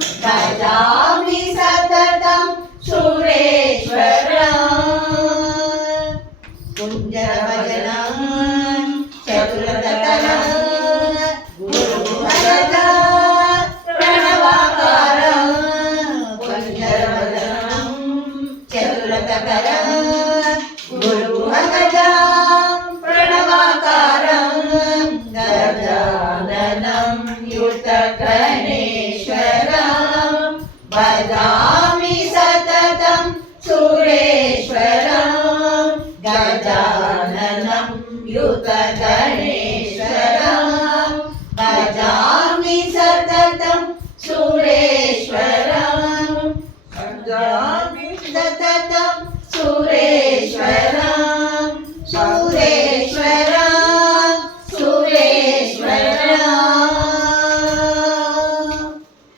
भजामि सततं सुरेश्वरम् कुञ्जरभजनं चतुरतकरं गुरुभजनं प्रणवाकारं कुञ्जरभजनं चतुरतकरं गुरुभजनं प्रणवाकारं गजाननं युतकर्णेश्वरं भजा